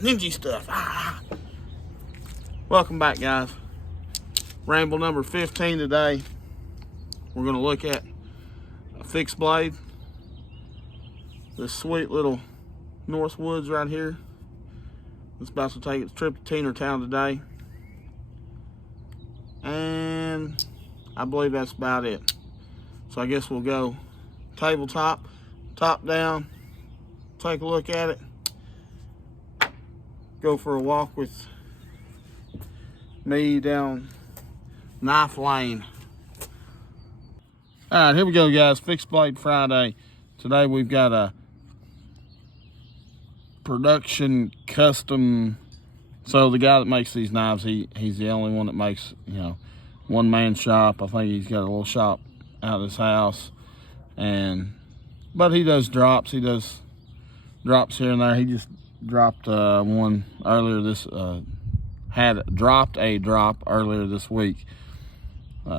ninja stuff. Welcome back, guys. Ramble number 15 today. We're going to look at a fixed blade. This sweet little Northwoods right here. It's about to take its trip to Tinnertown today. And I believe that's about it. So I guess we'll go tabletop, top down, take a look at it, go for a walk with me down Knife Lane. All right, here we go, guys. Fixed Blade Friday. Today we've got a production custom. So the guy that makes these knives, he's the only one that makes, one-man shop. I think he's got a little shop out of his house, but he does drops. He does drops here and there. He just dropped one earlier dropped a drop earlier this week.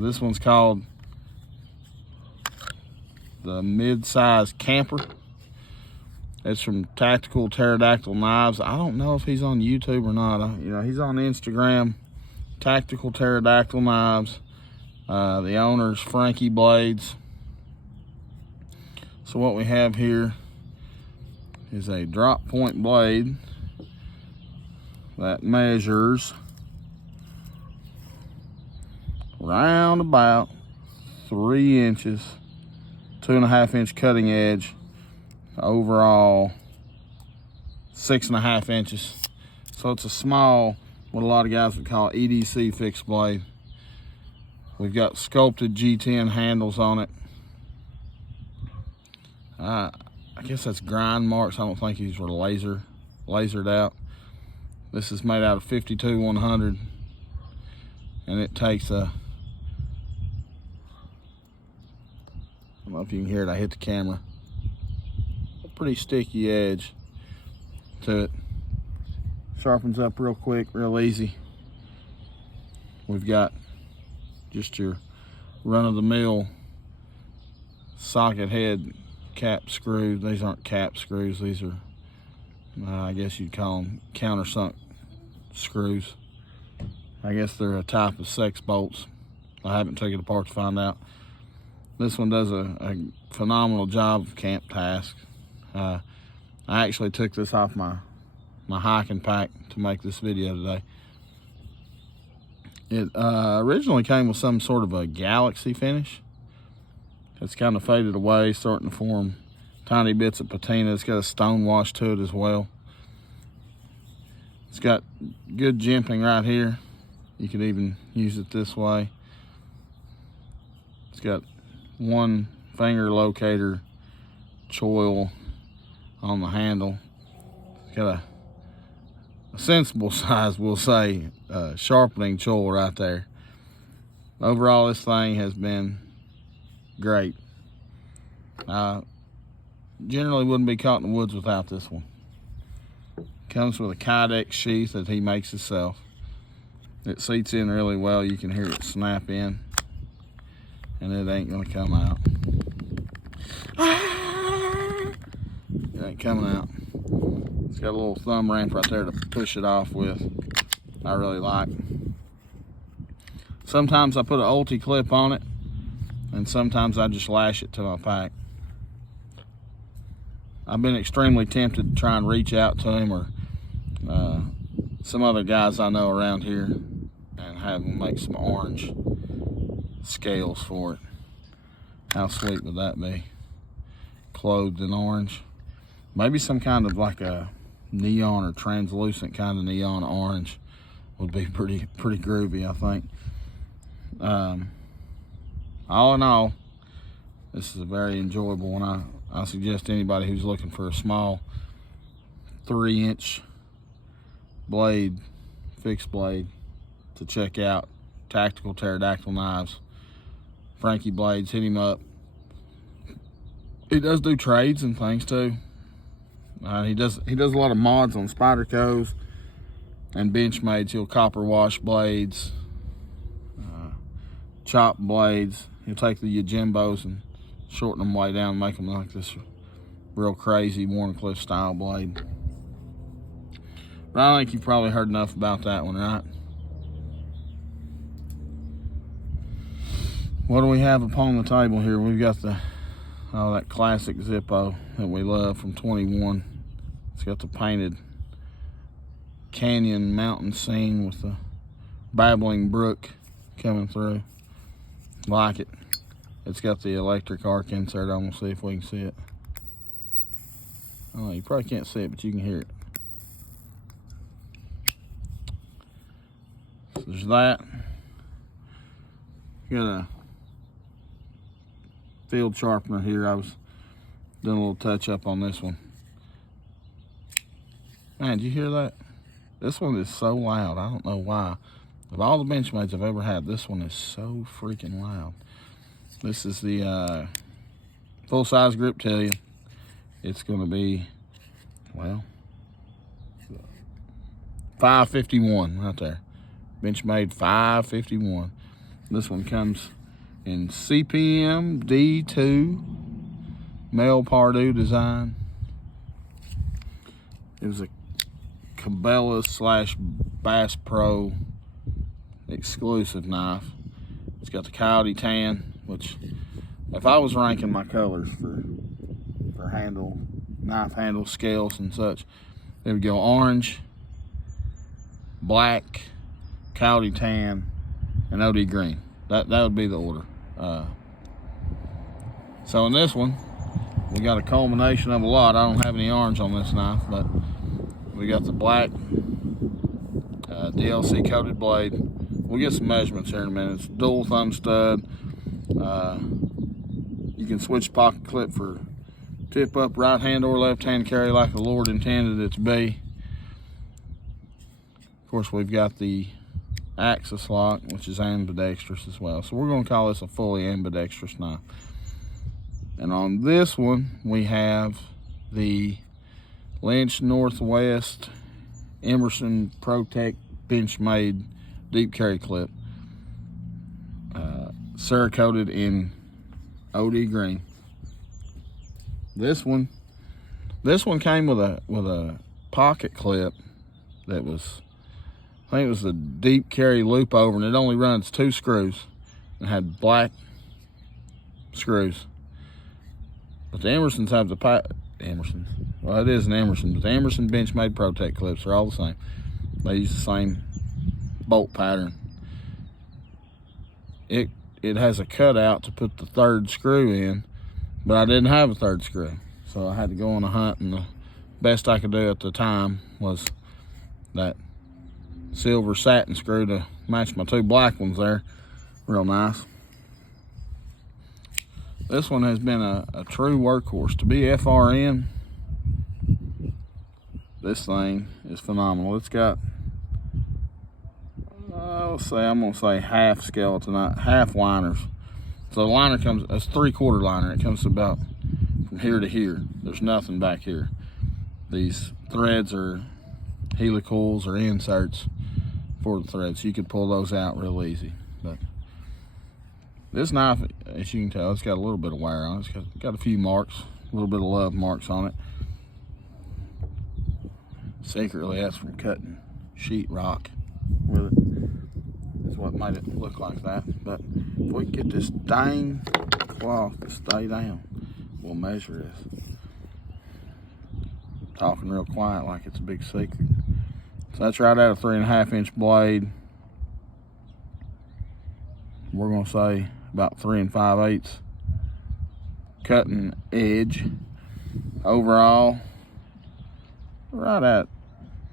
This one's called the Midsize Camper. It's from Tactical Pterodactyl Knives. I don't know if he's on YouTube or not. He's on Instagram, Tactical Pterodactyl Knives. The owner's Frankie Blades. So what we have here is a drop point blade that measures round about 3 inches, 2.5 inch cutting edge, overall 6.5 inches. So it's a small, what a lot of guys would call EDC fixed blade. We've got sculpted G10 handles on it. I guess that's grind marks. I don't think these were lasered out. This is made out of 52-100, and it takes I don't know if you can hear it, I hit the camera, a pretty sticky edge to it. Sharpens up real quick, real easy. We've got just your run-of-the-mill socket head cap screws. These aren't cap screws, these are I guess you'd call them countersunk screws. I guess they're a type of sex bolts. I haven't taken it apart to find out. This one does a phenomenal job of camp tasks. I actually took this off my hiking pack to make this video today. It originally came with some sort of a galaxy finish. It's kind of faded away, starting to form tiny bits of patina. It's got a stone wash to it as well. It's got good jimping right here. You could even use it this way. It's got one finger locator choil on the handle. It's got a sensible size, we'll say, sharpening choil right there. Overall, this thing has been great. Generally wouldn't be caught in the woods without this one. Comes with a Kydex sheath that he makes himself. It seats in really well. You can hear it snap in, and it ain't gonna come out. It ain't coming out. It's got a little thumb ramp right there to push it off with. I really like. Sometimes I put an ulti clip on it, and sometimes I just lash it to my pack. I've been extremely tempted to try and reach out to him or some other guys I know around here and have them make some orange scales for it. How sweet would that be? Clothed in orange. Maybe some kind of like a neon or translucent kind of neon orange would be pretty groovy, I think. All in all, this is a very enjoyable one. I suggest anybody who's looking for a small 3-inch blade, fixed blade, to check out Tactical Pterodactyl Knives. Frankie Blades, hit him up. He does do trades and things too. He does a lot of mods on Spydercos and Benchmade. He'll copper wash blades, chop blades. He'll take the Yajimbos and shorten them way down and make them like this real crazy Warncliffe style blade. But I think you've probably heard enough about that one, right? What do we have upon the table here? We've got that classic Zippo that we love from 21. It's got the painted canyon mountain scene with the babbling brook coming through. Like it. It's got the electric arc insert. I'm gonna see if we can see it. Oh, you probably can't see it, but you can hear it. So there's that. Got a field sharpener here. I was doing a little touch up on this one. Man, did you hear that? This one is so loud. I don't know why. Of all the Benchmades I've ever had, this one is so freaking loud. This is the full-size Griptilian. It's going to be, well, 551 right there. Benchmade 551. This one comes in CPM D2 male Pardue design. It was a Cabela / Bass Pro exclusive knife. It's got the coyote tan, which if I was ranking my colors for handle, knife handle, scales and such, it would go orange, black, coyote tan, and OD green. That would be the order. So in this one, we got a culmination of a lot. I don't have any orange on this knife, but we got the black DLC coated blade. We'll get some measurements here in a minute. It's dual thumb stud. You can switch pocket clip for tip up right hand or left hand carry like the Lord intended it to be. Of course, we've got the axis lock, which is ambidextrous as well. So we're going to call this a fully ambidextrous knife. And on this one, we have the Lynch Northwest Emerson Protect Benchmade deep carry clip, Cerakoted in OD green. This one came with a pocket clip that was, I think it was the deep carry loop over, and it only runs 2 screws and had black screws. But the Emersons have the Emersons. Well, it is an Emerson, but the Emerson Benchmade Protect clips are all the same. They use the same bolt pattern. It has a cutout to put the 3rd screw in, but I didn't have a 3rd screw, so I had to go on a hunt, and the best I could do at the time was that silver satin screw to match my 2 black ones there. Real nice. This one has been a true workhorse. To be FRN, this thing is phenomenal. It's got, I'm gonna say half skeleton, half liners. So the liner comes, it's 3/4 liner. It comes about from here to here. There's nothing back here. These threads are helicals or inserts for the threads. So you could pull those out real easy. But this knife, as you can tell, it's got a little bit of wear on it. It's got a few marks, a little bit of love marks on it. Secretly, that's from cutting sheetrock with it. That's what made it look like that. But if we can get this dang cloth to stay down, we'll measure this. Talking real quiet like it's a big secret. So that's right at a 3.5-inch blade. We're gonna say about 3 5/8 cutting edge. Overall, right at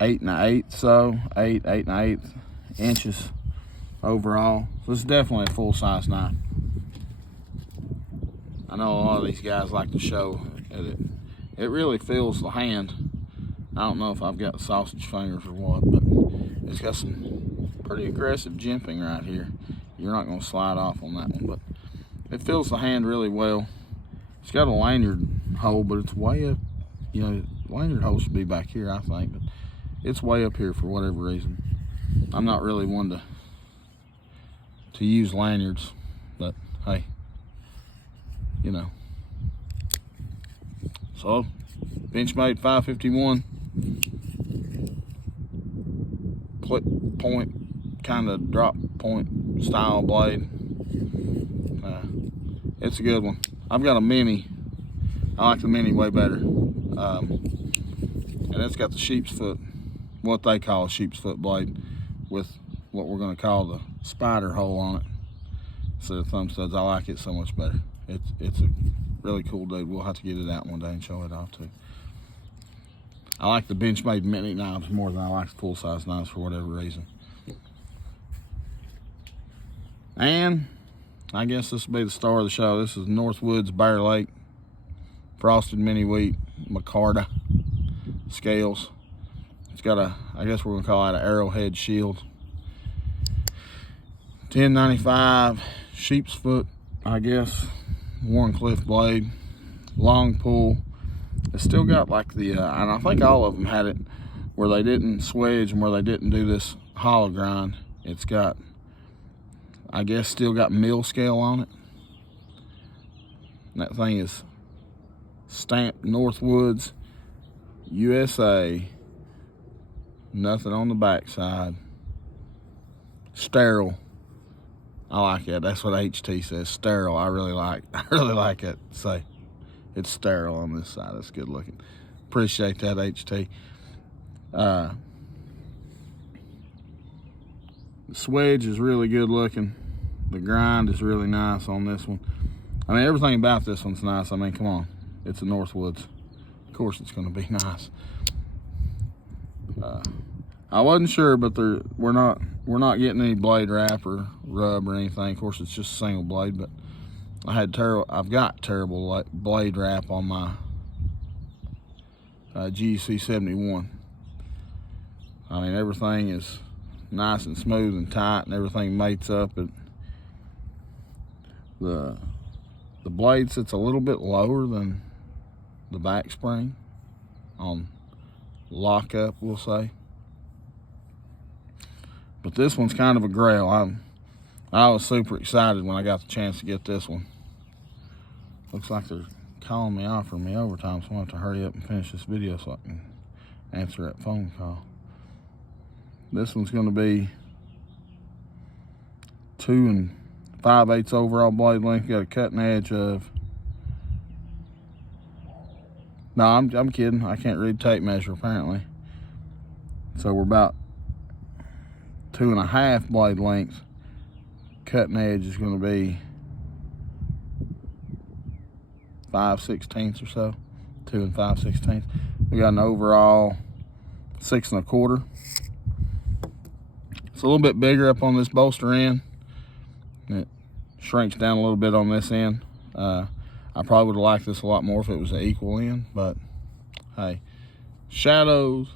8 1/8, so 8 1/8 inches overall. So it's definitely a full-size knife. I know a lot of these guys like to show that it really feels the hand. I don't know if I've got sausage fingers or what, but it's got some pretty aggressive jimping right here. You're not going to slide off on that one, but it feels the hand really well. It's got a lanyard hole, but it's way up. You know, lanyard hole should be back here, I think, but it's way up here for whatever reason. I'm not really one to use lanyards, but hey, you know. So, Benchmade 551. flip point, kind of drop point style blade. It's a good one. I've got a mini. I like the mini way better. And it's got the sheep's foot, what they call a sheep's foot blade, with what we're going to call the spider hole on it. So the thumb studs, I like it so much better. It's a really cool dude. We'll have to get it out one day and show it off too. I like the Benchmade mini knives more than I like the full-size knives for whatever reason. And I guess this will be the star of the show. This is Northwoods Be Lake frosted mini wheat micarta scales. It's got a, I guess we're gonna call it an arrowhead shield. 1095 sheep's foot, I guess. Warncliffe blade, long pull. It's still got like the, and I think all of them had it where they didn't swedge and where they didn't do this hollow grind. It's got, I guess, still got mill scale on it. And that thing is stamped Northwoods, USA. Nothing on the backside. Sterile. I like it. That's what HT says. Sterile. I really like it. Say it's sterile on this side. That's good looking. Appreciate that, HT. The swedge is really good looking. The grind is really nice on this one. I mean, everything about this one's nice. I mean, come on. It's a Northwoods. Of course it's going to be nice. I wasn't sure, but we're not getting any blade wrap or rub or anything. Of course, it's just a single blade, but I've got terrible blade wrap on my GC 71. I mean, everything is nice and smooth and tight, and everything mates up. The blade sits a little bit lower than the back spring on lockup, we'll say. But this one's kind of a grail. I was super excited when I got the chance to get this one. Looks like they're calling me, offering me overtime, so I'm gonna have to hurry up and finish this video so I can answer that phone call. This one's gonna be 2 5/8 overall blade length. Got a cutting edge of, no, I'm kidding. I can't read tape measure apparently. So we're about 2.5 blade length. Cutting edge is going to be 5/16 or so. 2 5/16. We got an overall 6 1/4. It's a little bit bigger up on this bolster end. It shrinks down a little bit on this end. I probably would have liked this a lot more if it was an equal end, but hey, shadows.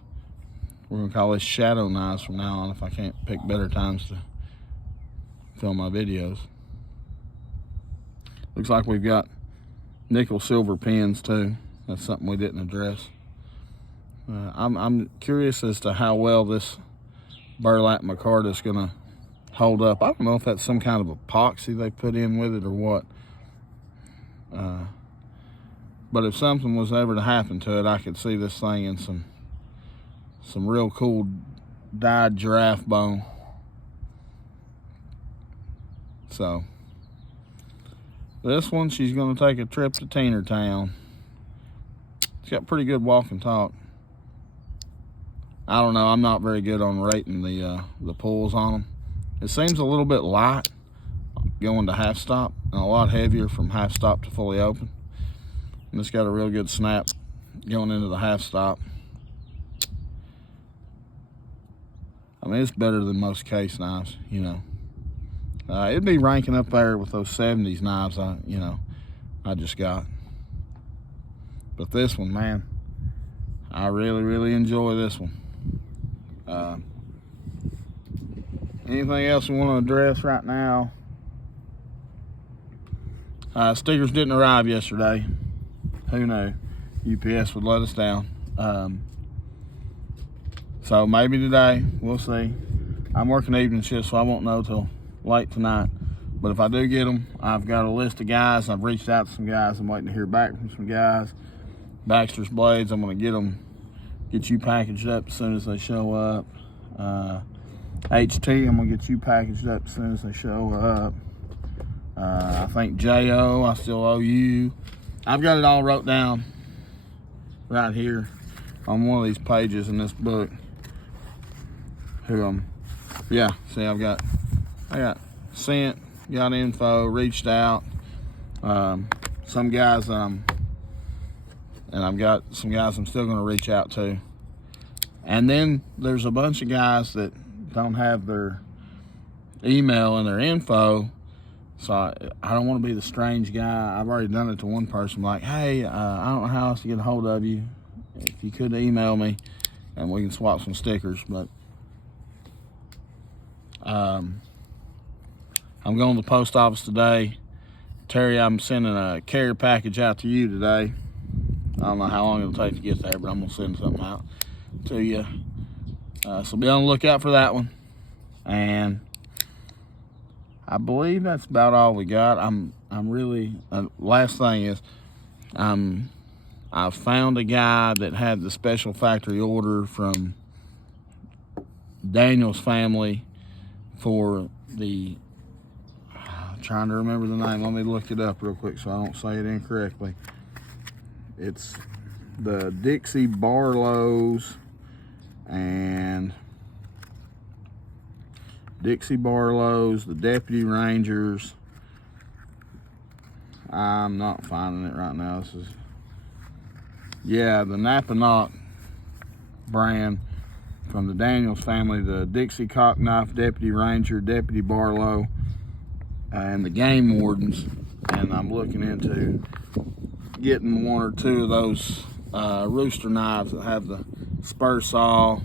We're gonna call this shadow knives from now on if I can't pick better times to film my videos. Looks like we've got nickel silver pins too. That's something we didn't address. I'm curious as to how well this burlap micarta is gonna hold up. I don't know if that's some kind of epoxy they put in with it or what. But if something was ever to happen to it, I could see this thing in some real cool dyed giraffe bone. So this one, she's going to take a trip to Teenertown. It's got pretty good walk and talk. I don't know, I'm not very good on rating the pulls on them. It seems a little bit light going to half stop and a lot heavier from half stop to fully open. And it's got a real good snap going into the half stop. I mean, it's better than most case knives, you know. It'd be ranking up there with those 70s knives I just got. But this one, man, I really, really enjoy this one. Anything else we want to address right now? Stickers didn't arrive yesterday. Who knew? UPS would let us down. So maybe today, we'll see. I'm working evening shift, so I won't know till late tonight. But if I do get them, I've got a list of guys. I've reached out to some guys. I'm waiting to hear back from some guys. Baxter's Blades, I'm gonna get you packaged up as soon as they show up. HT, I'm gonna get you packaged up as soon as they show up. I think J.O., I still owe you. I've got it all wrote down right here on one of these pages in this book. Yeah, see, I got sent, got info, reached out. Some guys, and I've got some guys I'm still gonna reach out to. And then there's a bunch of guys that don't have their email and their info. So I don't want to be the strange guy. I've already done it to one person, like, hey, I don't know how else to get a hold of you. If you could email me and we can swap some stickers. But I'm going to the post office today. Terry, I'm sending a care package out to you today. I don't know how long it'll take to get there, but I'm going to send something out to you. So be on the lookout for that one. And I believe that's about all we got. I'm really, last thing is, I found a guy that had the special factory order from Daniel's family for the, I'm trying to remember the name. Let me look it up real quick so I don't say it incorrectly. It's the Dixie Barlows and the Deputy Rangers. I'm not finding it right now. This is, yeah, the Napanock brand from the Daniels family, the Dixie Cockknife, Deputy Ranger, Deputy Barlow, and the Game Wardens. And I'm looking into getting one or two of those rooster knives that have the spur saw,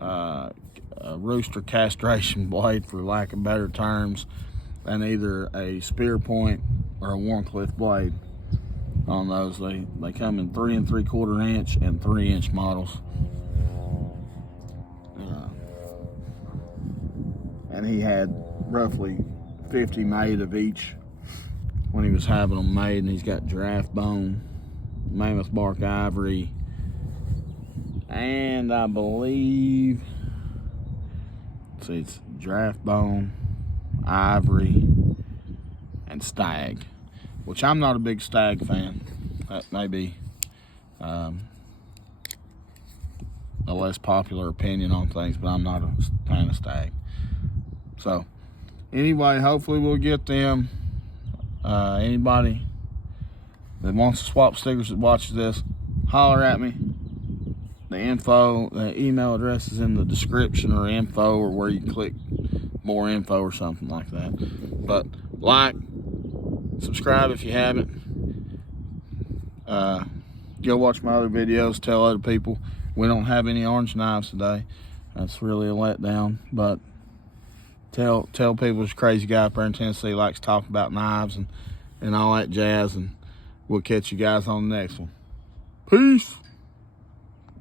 a rooster castration blade, for lack of better terms, and either a spear point or a Warncliffe blade on those. They come in 3 3/4 inch and 3 inch models. And he had roughly 50 made of each when he was having them made, and he's got giraffe bone, mammoth bark ivory, and I believe, see, it's giraffe bone, ivory, and stag, which I'm not a big stag fan. That may be a less popular opinion on things, but I'm not a fan of stag. So anyway, hopefully we'll get them. Anybody that wants to swap stickers that watches this, holler at me. The info, the email address is in the description, or info, or where you can click more info or something like that. But like, subscribe if you haven't. Go watch my other videos. Tell other people we don't have any orange knives today. That's really a letdown. But tell people this crazy guy up there in Tennessee likes to talk about knives and all that jazz. And we'll catch you guys on the next one. Peace.